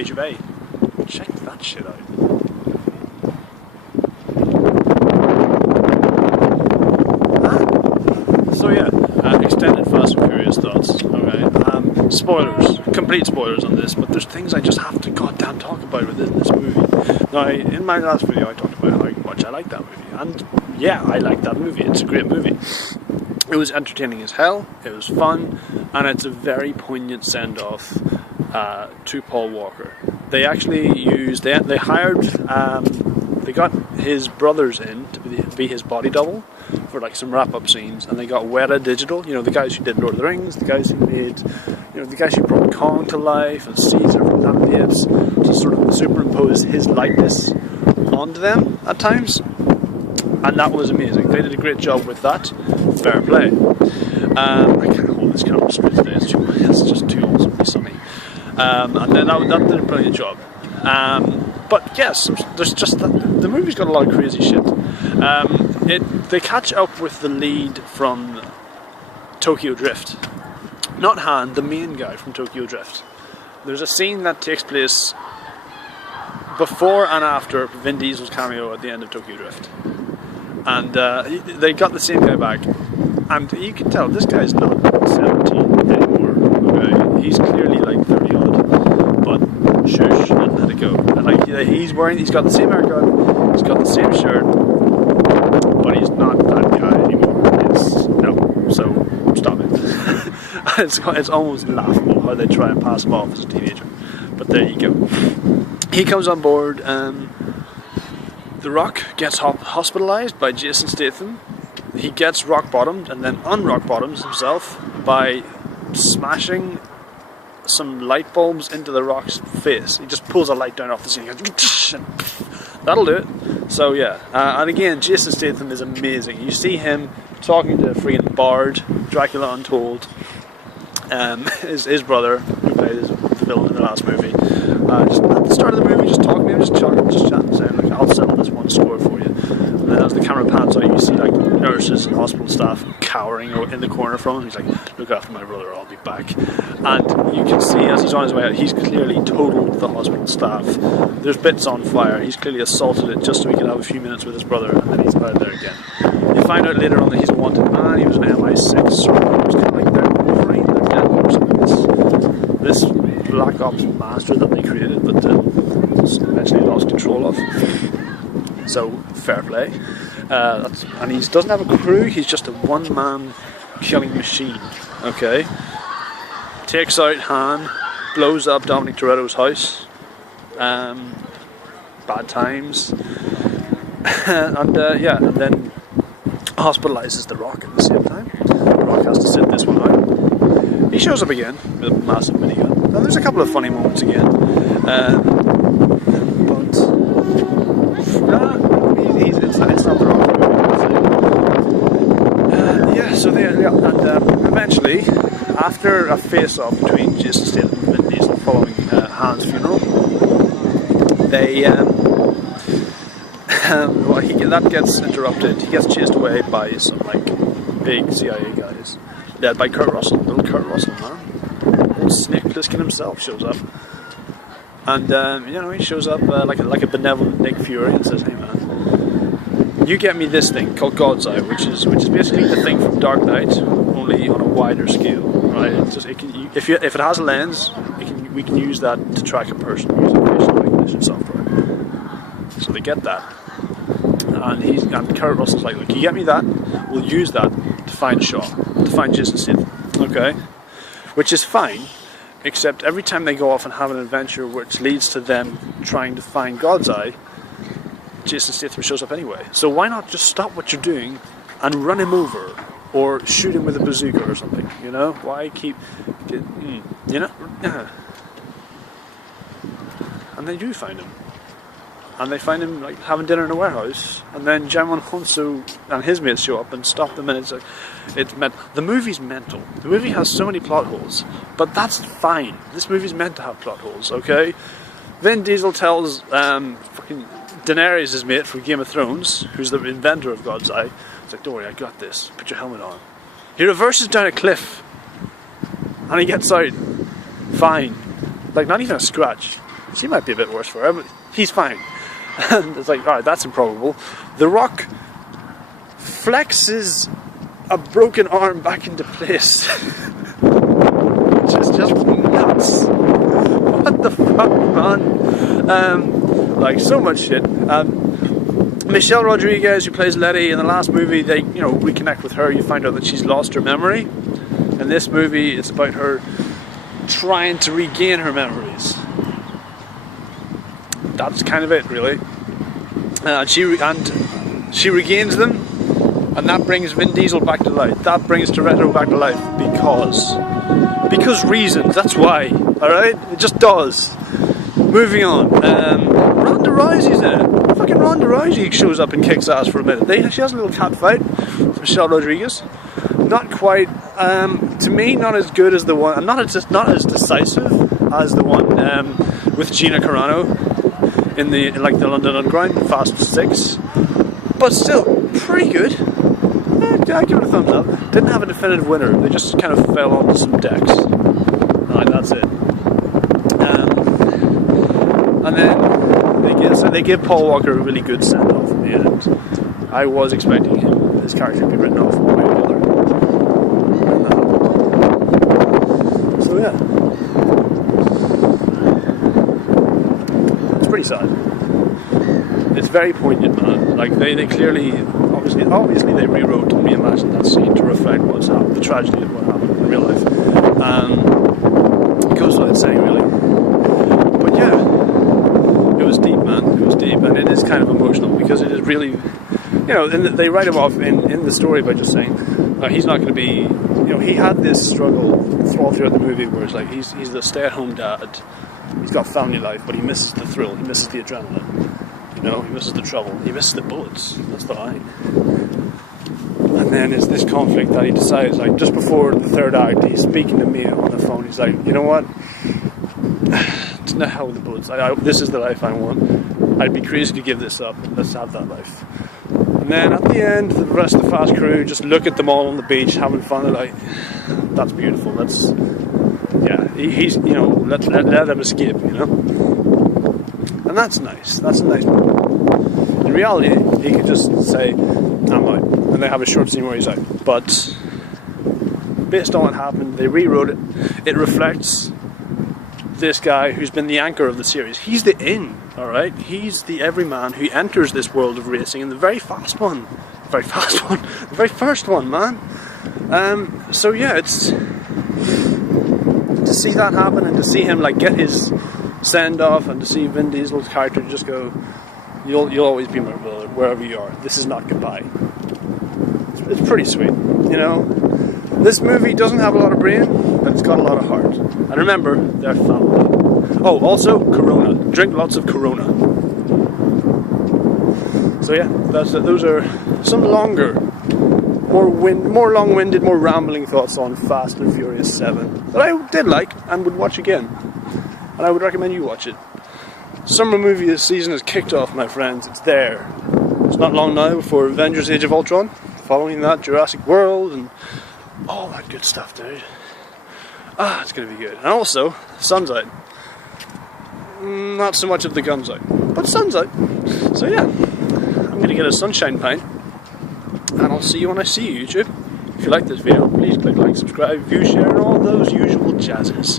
Age of A. Check that shit out. So yeah, extended Fast and Furious thoughts. Okay, spoilers, complete spoilers on this, but there's things I just have to goddamn talk about within this movie. Now, in my last video, I talked about how much I like that movie, and yeah, I like that movie. It's a great movie. It was entertaining as hell. It was fun, and it's a very poignant send-off to Paul Walker. They actually used they hired they got his brothers in to be his body double for like some wrap-up scenes, and they got Weta Digital, you know, the guys who did Lord of the Rings, the guys who made, you know, the guys who brought Kong to life and Caesar from Planet of the Apes, to sort of superimpose his likeness onto them at times, and that was amazing. They did a great job with that. Fair play. I can't hold this camera straight today. It's just too awesomely sunny. And then that did a brilliant job. But yes, there's just the movie's got a lot of crazy shit. They catch up with the lead from Tokyo Drift, not Han, the main guy from Tokyo Drift. There's a scene that takes place before and after Vin Diesel's cameo at the end of Tokyo Drift, and they got the same guy back, and you can tell this guy's not 17 anymore. Okay, he's clearly like 30 odd, but shush and let it go. And like he's got the same haircut, he's got the same shirt, but he's not that guy anymore. So stop it. It's almost laughable how they try and pass him off as a teenager. But there you go. He comes on board. The Rock gets hospitalized by Jason Statham. He gets rock bottomed and then unrock bottoms himself by smashing some light bulbs into the Rock's face. He just pulls a light down off the ceiling and that'll do it. So yeah, and again, Jason Statham is amazing. You see him talking to a freaking Bard, Dracula Untold, his brother, who played the villain in the last movie. Just at the start of the movie, just talking to him, just chatting, saying like, "I'll settle this one score for you." And then as the camera pans out, you see like nurses and hospital staff cowering in the corner from him. He's like, "Look after my brother, I'll be back." And you can see as he's on his way out, he's clearly totaled the hospital staff. There's bits on fire. He's clearly assaulted it just so he can have a few minutes with his brother, and then he's out there again. You find out later on that he's a wanted man. He was an MI6 sort of. It was kind of like their Wolverine, their Deadpool or something. This Black Ops master that they created, but eventually lost control of. So fair play. And he doesn't have a crew. He's just a one-man killing machine. Okay. Takes out Han, blows up Dominic Toretto's house. Bad times. And then hospitalizes The Rock at the same time. The Rock has to sit this one out. He shows up again with a massive minigun. Now there's a couple of funny moments again, it's not The Rock. And eventually, after a face-off between Jason Statham and Vin Diesel following Han's funeral, they that gets interrupted. He gets chased away by some like big CIA guys, led by Kurt Russell, little Kurt Russell, man. Old Snake Plissken himself shows up, and he shows up like a benevolent Nick Fury and says, "Hey man, you get me this thing called God's Eye, which is basically the thing from Dark Knight, only on a wider scale, right? If it has a lens, we can use that to track a person using facial recognition software." So they get that. And Kurt Russell's like, "Look, you get me that, we'll use that to find Shaw, to find Jason Statham." Okay? Which is fine, except every time they go off and have an adventure which leads to them trying to find God's Eye, Jason Statham shows up anyway. So why not just stop what you're doing and run him over, or shoot him with a bazooka or something, you know? Why keep, you know? And they do find him. And they find him like having dinner in a warehouse, and then Djimon Hounsou and his mates show up and stop them, and it's meant. The movie's mental. The movie has so many plot holes, but that's fine. This movie's meant to have plot holes, okay? Vin Diesel tells fucking Daenerys, his mate from Game of Thrones, who's the inventor of God's Eye, he's like, "Don't worry, I got this. Put your helmet on." He reverses down a cliff, and he gets out fine, like not even a scratch. she might be a bit worse for her, but he's fine. And it's like, alright, that's improbable. The Rock flexes a broken arm back into place. Which is just nuts. What the fuck, man? Like, so much shit. Michelle Rodriguez, who plays Letty in the last movie, they, you know, reconnect with her. You find out that she's lost her memory. In this movie, it's about her trying to regain her memories. That's kind of it, really. She regains them, and that brings Vin Diesel back to life. That brings Toretto back to life because reasons. That's why. All right, it just does. Moving on. Ronda Rousey's in it. Fucking Ronda Rousey shows up and kicks ass for a minute. She has a little cat fight with Michelle Rodriguez. Not quite. To me, not as good as the one. And not as decisive as the one with Gina Carano in the London Underground, Fast 6. But still, pretty good. I give it a thumbs up. Didn't have a definitive winner. They just kind of fell onto some decks. Alright, that's it. And then they give Paul Walker a really good send off in the end. I was expecting his character to be written off one way or the other. So yeah, it's pretty sad. It's very poignant, man. Like they clearly, obviously they rewrote and reimagined that scene to reflect what's happened, the tragedy of what happened in real life. It goes without saying, really. But yeah, it was deep, man. It was deep, and it is kind of emotional because it is really, you know, they write him off in the story by just saying he's not going to be, you know, he had this struggle all throughout the movie where it's like he's the stay-at-home dad. He's got family life, but he misses the thrill. He misses the adrenaline. You know, he misses the trouble. He misses the bullets. That's the line. And then it's this conflict that he decides, like, just before the third act, he's speaking to me on the phone. He's like, you know what? To the hell with the bullets. This is the life I want. I'd be crazy to give this up. Let's have that life. And then at the end, the rest of the Fast crew just look at them all on the beach having fun. They're like, that's beautiful. That's, yeah, he's, you know, let him escape, you know? And that's nice. That's a nice moment. In reality, he could just say, I'm out. And they have a short scene where he's out. But based on what happened, they rewrote it. It reflects this guy who's been the anchor of the series. He's the alright? He's the everyman who enters this world of racing, and the very first one, man. So yeah, it's to see that happen and to see him like get his send off, and to see Vin Diesel's character just go, you'll always be my brother wherever you are. This is not goodbye. It's pretty sweet, you know. This movie doesn't have a lot of brain, but it's got a lot of heart. And remember, they're family. Oh, also Corona. Drink lots of Corona. So yeah, those are some longer, more long-winded, more rambling thoughts on Fast and Furious 7 that I did like and would watch again. And I would recommend you watch it. Summer movie this season has kicked off, my friends. It's there. It's not long now before Avengers Age of Ultron. Following that, Jurassic World and all that good stuff, dude. It's going to be good. And also, sun's out. Not so much of the guns out, but sun's out. So yeah, I'm going to get a sunshine pint. And I'll see you when I see you, YouTube. If you like this video, please click like, subscribe, view, share, and all those usual jazzes.